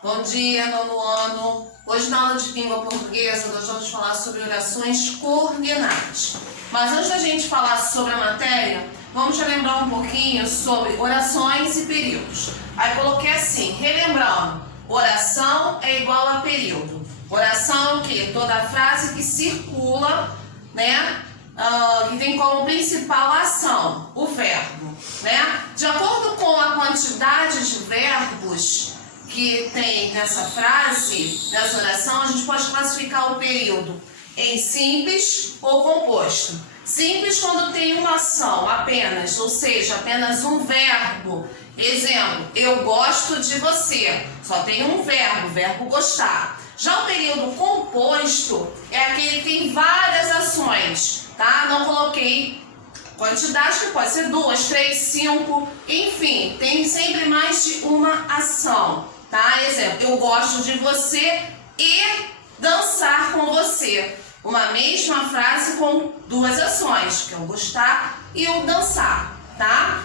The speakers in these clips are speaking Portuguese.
Bom dia, nono ano. Hoje na aula de língua portuguesa nós vamos falar sobre orações coordenadas. Mas antes da gente falar sobre a matéria, vamos relembrar um pouquinho sobre orações e períodos. Aí coloquei assim, relembrando, oração é igual a período. Oração é o quê? Toda a frase que circula, né? Que tem como principal ação o verbo, né? De acordo com a quantidade de verbos que tem nessa frase, nessa oração, a gente pode classificar o período em simples ou composto. Simples quando tem uma ação apenas, ou seja, apenas um verbo. Exemplo, eu gosto de você. Só tem um verbo, verbo gostar. Já o período composto é aquele que tem várias ações, tá? Não coloquei quantidade, que pode ser 2, 3, 5, enfim, tem sempre mais de uma ação, tá? Exemplo, eu gosto de você e dançar com você. Uma mesma frase com duas ações, que é o gostar e o dançar, tá?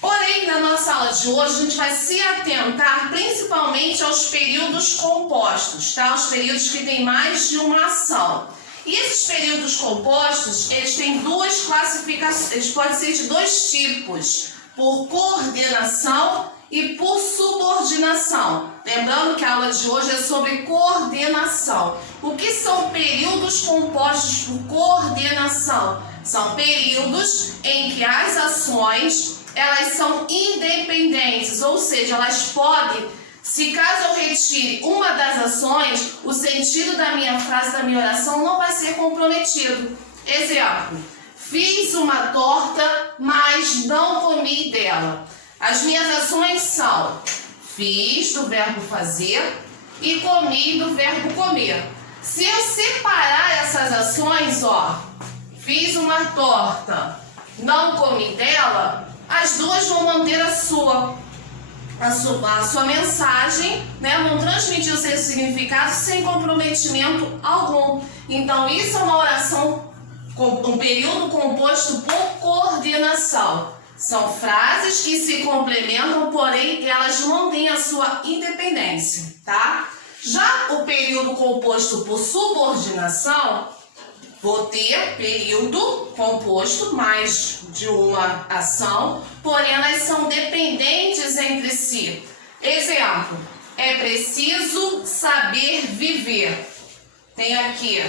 Porém, na nossa aula de hoje, a gente vai se atentar principalmente aos períodos compostos, tá? Os períodos que têm mais de uma ação. E esses períodos compostos, eles têm duas classificações, eles podem ser de dois tipos, por coordenação e por subordinação. Lembrando que a aula de hoje é sobre coordenação. O que são períodos compostos por coordenação? São períodos em que as ações elas são independentes, ou seja, elas podem, se caso eu retire uma das ações, o sentido da minha frase, da minha oração não vai ser comprometido. Exemplo, fiz uma torta, mas não comi dela. As minhas ações são fiz do verbo fazer e comi do verbo comer. Se eu separar essas ações, ó, fiz uma torta, não comi dela, as duas vão manter a sua mensagem, né? Vão transmitir o seu significado sem comprometimento algum. Então, isso é uma oração com um período composto por coordenação. São frases que se complementam, porém, elas mantêm a sua independência, tá? Já o período composto por subordinação, vou ter período composto mais de uma ação, porém elas são dependentes entre si. Exemplo, é preciso saber viver. Tem aqui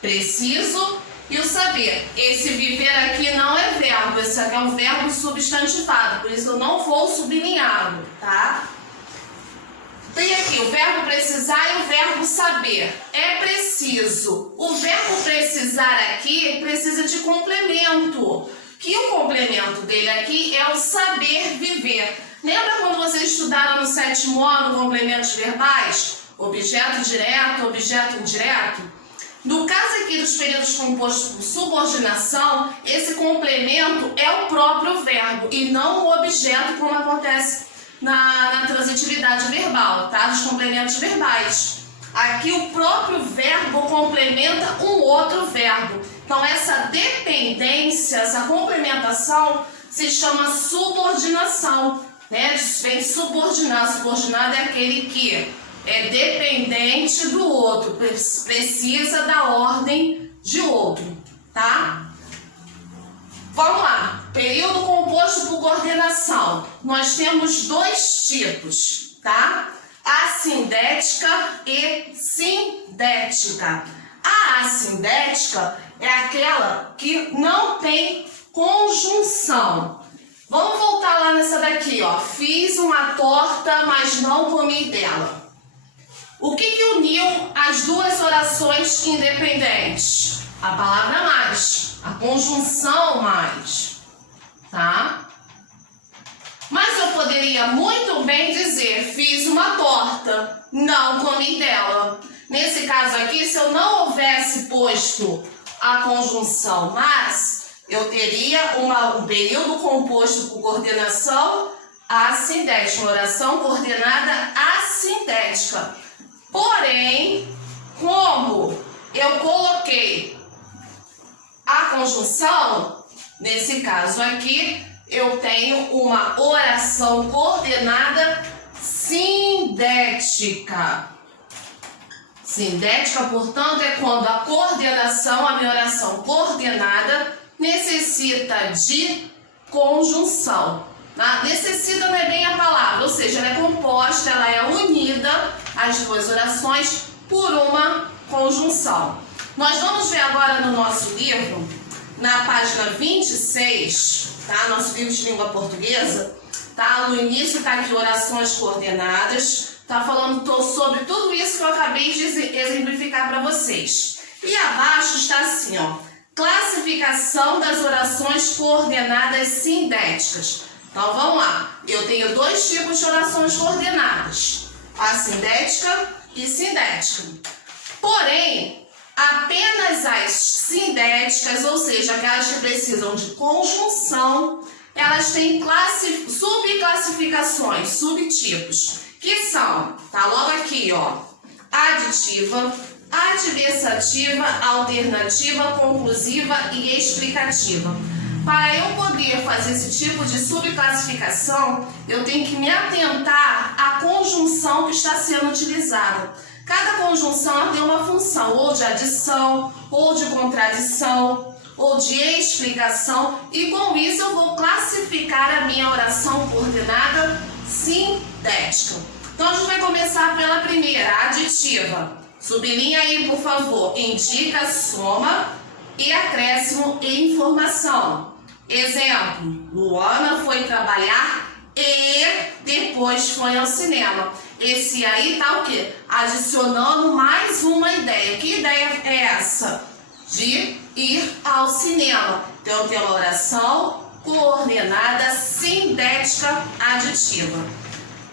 preciso e o saber. Esse viver aqui não é verbo, esse aqui é um verbo substantivado, por isso eu não vou sublinhá-lo, tá? Tem aqui o verbo precisar e o verbo saber. É preciso. O verbo precisar aqui precisa de complemento. Que o complemento dele aqui é o saber viver. Lembra quando vocês estudaram no 7º ano complementos verbais? Objeto direto, objeto indireto? No caso aqui dos períodos compostos por subordinação, esse complemento é o próprio verbo e não o objeto, como acontece na transitividade verbal, tá? Dos complementos verbais. Aqui o próprio verbo complementa um outro verbo. Então essa dependência, essa complementação se chama subordinação, né? Vem subordinar. Subordinado é aquele que é dependente do outro, precisa da ordem de outro, tá? Vamos lá, período composto por coordenação. Nós temos dois tipos, tá? Assindética e sindética. A assindética é aquela que não tem conjunção. Vamos voltar lá nessa daqui, ó. Fiz uma torta, mas não comi dela. O que uniu as duas orações independentes? A palavra mais, a conjunção mais, tá? Mas eu poderia muito bem dizer, fiz uma torta, não comi dela. Nesse caso aqui, se eu não houvesse posto a conjunção mas, eu teria um período composto por coordenação assindética, uma oração coordenada assindética. Porém, como eu coloquei a conjunção, nesse caso aqui, eu tenho uma oração coordenada sim sindética. Sindética, portanto, é quando a coordenação, a minha oração coordenada, necessita de conjunção. Necessita não é bem a palavra, ou seja, ela é composta, ela é unida, as duas orações, por uma conjunção. Nós vamos ver agora no nosso livro, na página 26, tá? Nosso livro de língua portuguesa, tá? No início está aqui orações coordenadas, tá falando sobre tudo isso que eu acabei de exemplificar para vocês. E abaixo está assim, ó, classificação das orações coordenadas sindéticas. Então vamos lá, eu tenho dois tipos de orações coordenadas, a sindética e sindética. Porém, apenas as sindéticas, ou seja, aquelas que precisam de conjunção, elas têm subclassificações, subtipos, que são, tá logo aqui, ó, aditiva, adversativa, alternativa, conclusiva e explicativa. Para eu poder fazer esse tipo de subclassificação, eu tenho que me atentar à conjunção que está sendo utilizada. Cada conjunção tem uma função, ou de adição, ou de contradição, ou de explicação, e com isso eu vou classificar a minha oração coordenada sindética. Então a gente vai começar pela primeira, aditiva. Sublinha aí, por favor, indica soma e acréscimo e informação. Exemplo, Luana foi trabalhar e depois foi ao cinema. Esse aí tá o quê? Adicionando mais uma ideia. Que ideia é essa? De ir ao cinema. Então tem uma oração coordenada sindética aditiva.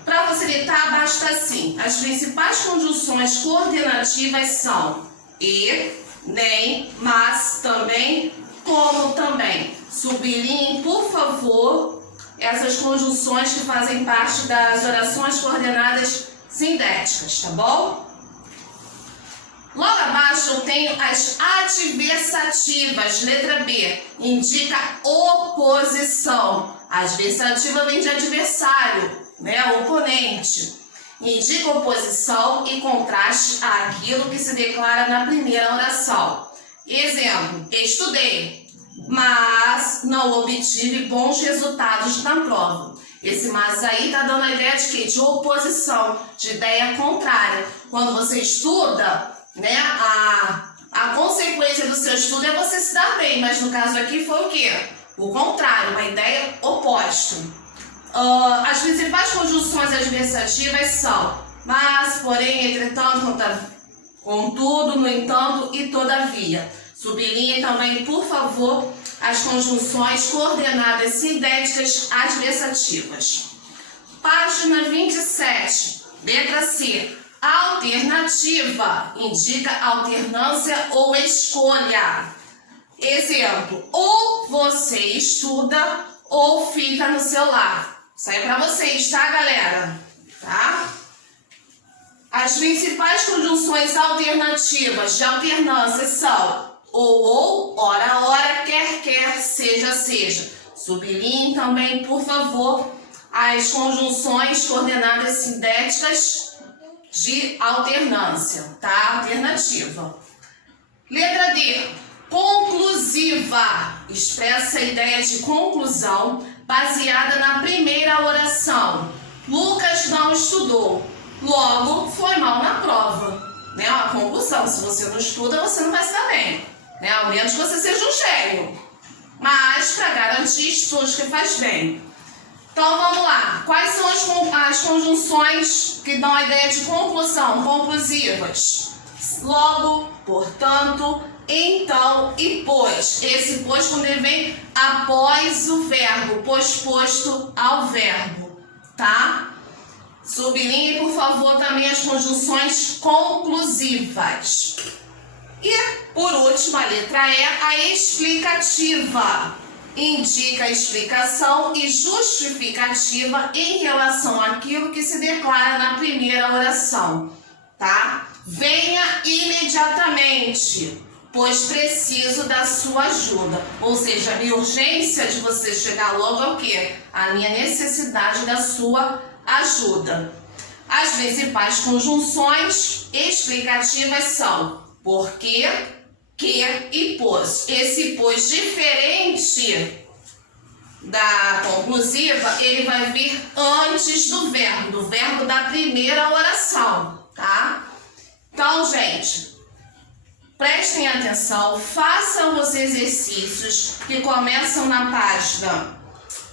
Para facilitar, basta assim. As principais conjunções coordenativas são e, nem, mas, também, como também. Sublinhem, por favor, essas conjunções que fazem parte das orações coordenadas sindéticas, tá bom? Logo abaixo eu tenho as adversativas, letra B, indica oposição. A adversativa vem de adversário, né, oponente. Indica oposição e contraste àquilo que se declara na primeira oração. Exemplo, estudei, mas não obtive bons resultados na prova. Esse mas aí está dando a ideia de quê? De oposição, de ideia contrária. Quando você estuda, né, a consequência do seu estudo é você se dar bem, mas no caso aqui foi o quê? O contrário, uma ideia oposta. As principais conjunções adversativas são mas, porém, entretanto, contudo, no entanto e todavia. Sublinhe também, por favor, as conjunções coordenadas sindéticas adversativas. Página 27, letra C. Alternativa indica alternância ou escolha. Exemplo, ou você estuda ou fica no celular. Isso aí é para vocês, tá, galera? Tá? As principais conjunções alternativas de alternância são ou, ora, quer, seja. Sublinhe também, por favor, as conjunções coordenadas sindéticas de alternância, tá? Alternativa. Letra D. Conclusiva. Expressa a ideia de conclusão baseada na primeira oração. Lucas não estudou, logo foi mal na prova. Né? Uma conclusão. Se você não estuda, você não vai se dar bem. Né? Ao menos que você seja um gênio. Mas para garantir estudos que faz bem. Então vamos lá. Quais são as conjunções que dão a ideia de conclusão, conclusivas? Logo, portanto, então e pois. Esse pois quando ele vem após o verbo, posposto ao verbo, tá? Sublinhe, por favor, também as conjunções conclusivas. E, por último, a letra E, a explicativa. Indica a explicação e justificativa em relação àquilo que se declara na primeira oração, tá? Venha imediatamente, pois preciso da sua ajuda. Ou seja, a minha urgência de você chegar logo é o quê? A minha necessidade da sua ajuda. As principais conjunções explicativas são porque, que e pois. Esse pois diferente da conclusiva, ele vai vir antes do verbo da primeira oração, tá? Então, gente, prestem atenção, façam os exercícios que começam na página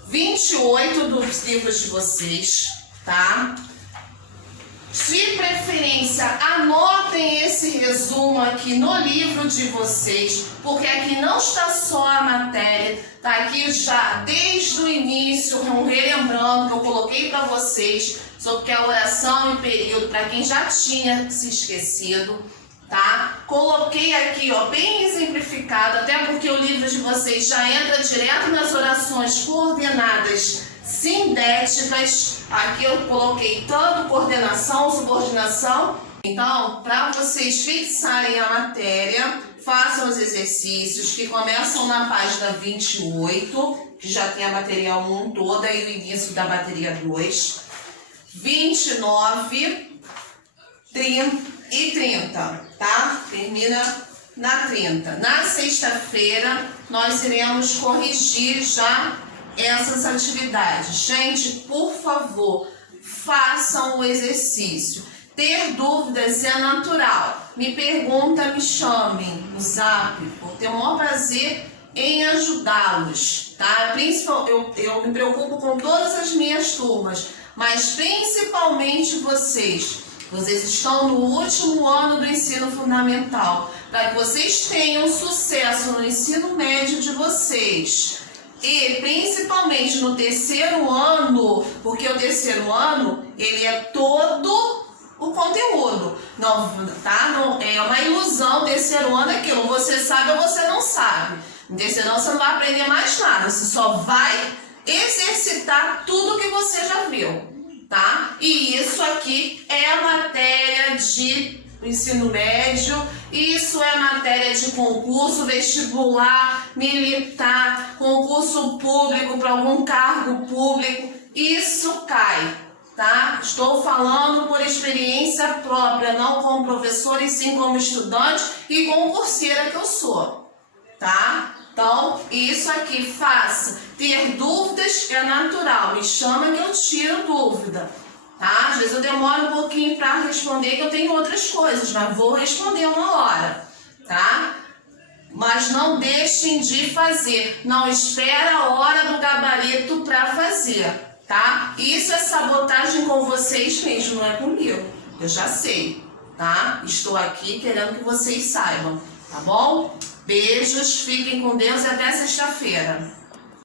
28 dos livros de vocês, tá? De preferência, anotem esse resumo aqui no livro de vocês, porque aqui não está só a matéria, tá aqui já desde o início, relembrando que eu coloquei para vocês sobre que a oração e período, para quem já tinha se esquecido, tá? Coloquei aqui, ó, bem exemplificado, até porque o livro de vocês já entra direto nas orações coordenadas sindéticas. Aqui eu coloquei tanto coordenação, subordinação. Então, para vocês fixarem a matéria, façam os exercícios que começam na página 28, que já tem a bateria 1 toda e o início da bateria 2, 29, 30 e 30, tá? Termina na 30. Na sexta-feira, nós iremos corrigir já essas atividades. Gente, por favor, façam o exercício. Ter dúvidas é natural. Me pergunta, me chamem no Zap. Vou ter o maior prazer em ajudá-los, tá? Eu me preocupo com todas as minhas turmas, mas principalmente vocês. Vocês estão no último ano do ensino fundamental. Para que vocês tenham sucesso no ensino médio de vocês. E principalmente no terceiro ano, porque o terceiro ano, ele é todo o conteúdo. Não, tá? Não, é uma ilusão, terceiro ano é aquilo, você sabe ou você não sabe. No terceiro ano você não vai aprender mais nada, você só vai exercitar tudo que você já viu, tá? E isso aqui é a matéria de ensino médio, isso é matéria de concurso, vestibular, militar, concurso público para algum cargo público, isso cai, tá? Estou falando por experiência própria, não como professora e sim como estudante e concurseira que eu sou, tá? Então, isso aqui faça. Ter dúvidas é natural, me chama que eu tiro dúvida. Tá? Às vezes eu demoro um pouquinho para responder, que eu tenho outras coisas, mas vou responder uma hora, tá? Mas não deixem de fazer, não espera a hora do gabarito para fazer, tá? Isso é sabotagem com vocês mesmo, não é comigo, eu já sei, tá? Estou aqui querendo que vocês saibam, tá bom? Beijos, fiquem com Deus e até sexta-feira.